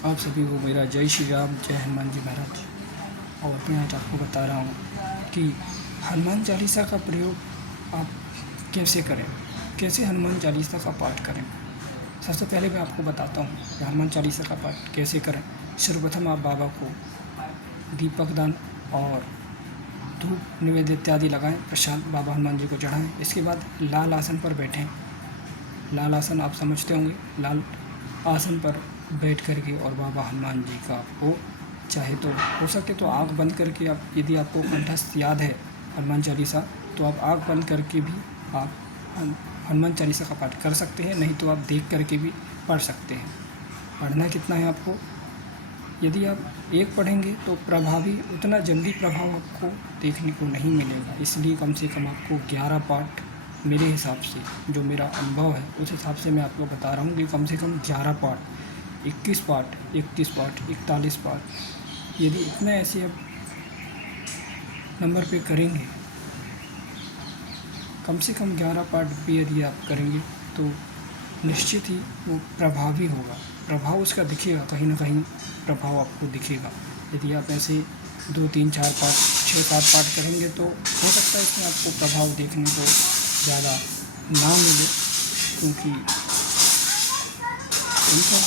आप सभी को मेरा जय श्री राम, जय हनुमान जी महाराज। और मैं आज आपको बता रहा हूँ कि हनुमान चालीसा का प्रयोग आप कैसे करें, कैसे हनुमान चालीसा का पाठ करें। सबसे पहले मैं आपको बताता हूँ कि हनुमान चालीसा का पाठ कैसे करें। सर्वप्रथम आप बाबा को दीपक दान और धूप निवेद्य इत्यादि लगाएं, प्रसाद बाबा हनुमान जी को चढ़ाएं। इसके बाद लाल आसन पर बैठें। लाल आसन आप समझते होंगे, लाल आसन पर बैठ कर के और बाबा हनुमान जी का आपको चाहे तो हो सके तो आँख बंद करके, आप यदि आपको कंठस्थ याद है हनुमान चालीसा तो आप आँख बंद करके भी आप हनुमान चालीसा का पाठ कर सकते हैं, नहीं तो आप देख करके भी पढ़ सकते हैं। पढ़ना कितना है आपको, यदि आप एक पढ़ेंगे तो प्रभावी उतना जल्दी प्रभाव आपको देखने को नहीं मिलेगा। इसलिए कम से कम आपको 11 पाठ, मेरे हिसाब से जो मेरा अनुभव है उस हिसाब से मैं आपको बता रहा हूँ कि कम से कम 11 पाठ, 21 पाठ, 31 पाठ, 41 पाठ, यदि इतना ऐसे आप नंबर पे करेंगे, कम से कम 11 पाठ भी यदि आप करेंगे तो निश्चित ही वो प्रभावी होगा। प्रभाव उसका दिखेगा, कहीं ना कहीं प्रभाव आपको दिखेगा। यदि आप ऐसे 2, 3, 4, 5, 6, 7 पाठ करेंगे तो हो सकता है इसमें आपको प्रभाव देखने को ज़्यादा ना मिले, क्योंकि उनका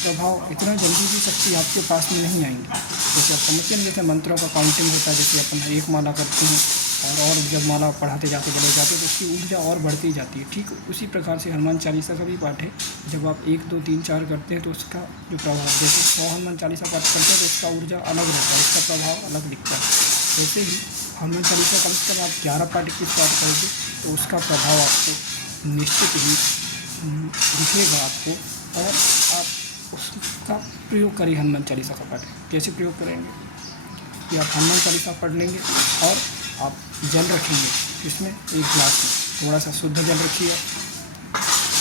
प्रभाव इतना जल्दी भी शक्ति आपके पास में नहीं आएंगे। जैसे आप समझते हैं, जैसे मंत्रों का काउंटिंग होता है, जैसे अपन एक माला करते हैं और जब माला पढ़ाते जाते चले जाते तो उसकी ऊर्जा और बढ़ती जाती है। ठीक उसी प्रकार से हनुमान चालीसा का भी पाठ है। जब आप 1, 2, 3, 4 करते हैं तो उसका जो प्रभाव, जैसे 100 हनुमान चालीसा पाठ करते हैं तो उसका ऊर्जा अलग रहता है, उसका प्रभाव अलग दिखता है। वैसे ही हनुमान चालीसा कम से कम आप 11 पाठ, 21 पाठ करोगे तो उसका प्रभाव आपको निश्चित ही दिखेगा आपको, और आप उसका प्रयोग करिए। हनुमान चालीसा का पाठ कैसे प्रयोग करेंगे कि आप हनुमान चालीसा पढ़ लेंगे और आप जल रखेंगे, इसमें एक गिलास में थोड़ा सा शुद्ध जल रखिए,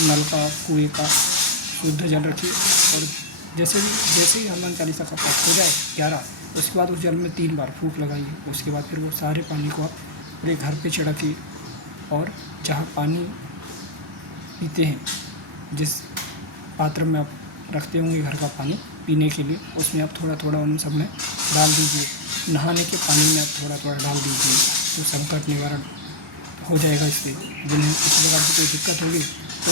नल का, कुएँ का शुद्ध जल रखिए। और जैसे ही हनुमान चालीसा का पाठ हो जाए 11, उसके बाद उस जल में 3 बार फूंक लगाइए। उसके बाद फिर वो सारे पानी को आप पूरे घर पे छिड़किए, और जहाँ पानी पीते हैं, जिस पात्र में आप रखते होंगे घर का पानी पीने के लिए, उसमें आप थोड़ा थोड़ा उन सब में डाल दीजिए। नहाने के पानी में आप थोड़ा थोड़ा डाल दीजिए, तो संकट निवारण हो जाएगा। इससे जिन्हें किसी प्रकार की कोई दिक्कत होगी तो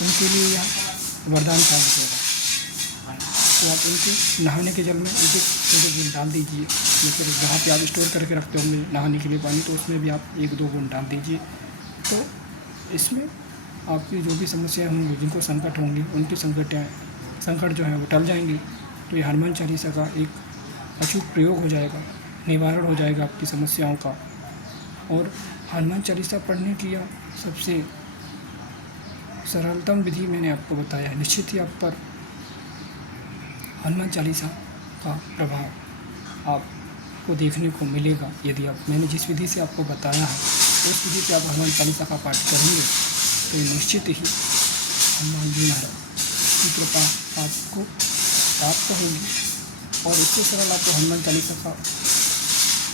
उनके लिए यह वरदान साबित होगा। तो आप उनके नहाने के जल में एक बूंद डाल दीजिए। फिर जहाँ पे आप स्टोर करके रखते होंगे नहाने के लिए पानी, तो उसमें भी आप 1-2 बूंद डाल दीजिए। तो इसमें आपकी जो भी समस्याएं होंगी, जिनको संकट होंगे, उनके संकट जो है वो टल जाएंगे। तो ये हनुमान चालीसा का एक अचूक प्रयोग हो जाएगा, निवारण हो जाएगा आपकी समस्याओं का। और हनुमान चालीसा पढ़ने की यह सबसे सरलतम विधि मैंने आपको बताया है। निश्चित ही आप पर हनुमान चालीसा का प्रभाव आपको देखने को मिलेगा। यदि आप, मैंने जिस विधि से आपको बताया है उस विधि से आप हनुमान चालीसा का पाठ करेंगे तो निश्चित ही हनुमान जी महाराज की कृपा आपको प्राप्त होगी। और इससे सरल आपको हनुमान चालीसा का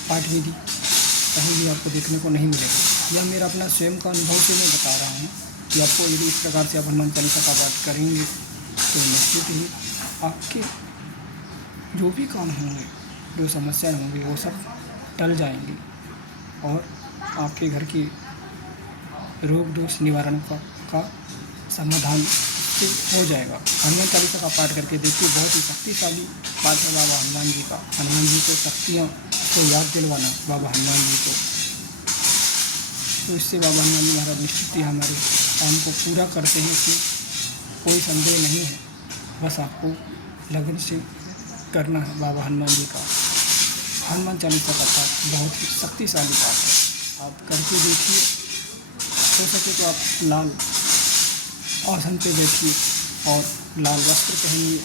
पाठ विधि कहीं भी आपको देखने को नहीं मिलेगा। यह मेरा अपना स्वयं का अनुभव से मैं बता रहा हूँ कि आपको यदि इस प्रकार से आप हनुमान चालीसा का पाठ करेंगे तो निश्चित ही आपके जो भी काम होंगे, जो समस्याएं होंगी, वो सब टल जाएंगी और आपके घर की रोग दोष निवारण का समाधान से हो जाएगा। हनुमान चालीसा का पाठ करके देखिए, बहुत ही शक्तिशाली पाठ है बाबा हनुमान जी का। हनुमान जी को शक्तियाँ को याद दिलवाना बाबा हनुमान जी को, तो इससे बाबा हनुमान जी महाराज निश्चित ही हमारे काम को पूरा करते हैं, इसमें कोई संदेह नहीं है। बस आपको लगन से करना है। बाबा हनुमान जी का हनुमान चालीसा का पाठ बहुत ही शक्तिशाली पाठ है, आप करके देखिए। हो सके तो आप लाल आसन पे बैठिए और लाल वस्त्र पहनिए।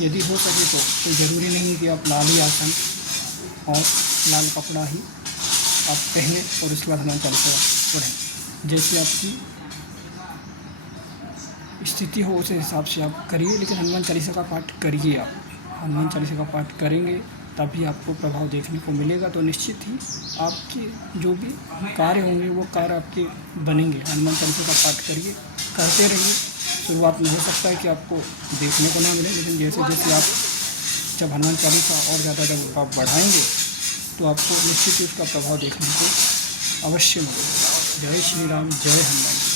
यदि हो सके तो ज़रूरी नहीं कि आप लाल ही आसन और लाल कपड़ा ही आप पहने और उसके बाद हनुमान चालीसा पढ़ें। जैसे आपकी स्थिति हो उस हिसाब से आप करिए, लेकिन हनुमान चालीसा का पाठ करिए। आप हनुमान चालीसा का पाठ करेंगे तभी आपको प्रभाव देखने को मिलेगा। तो निश्चित ही आपके जो भी कार्य होंगे वो कार्य आपके बनेंगे। हनुमान चालीसा का पाठ करिए, करते रहिए शुरुआत में हो सकता है कि आपको देखने को ना मिले, लेकिन जैसे जैसे आप जब हनुमान चालीसा और ज़्यादा जब आप बढ़ाएंगे तो आपको निश्चित ही उसका प्रभाव देखने को अवश्य मिलेगा। जय श्री राम, जय हनुमान।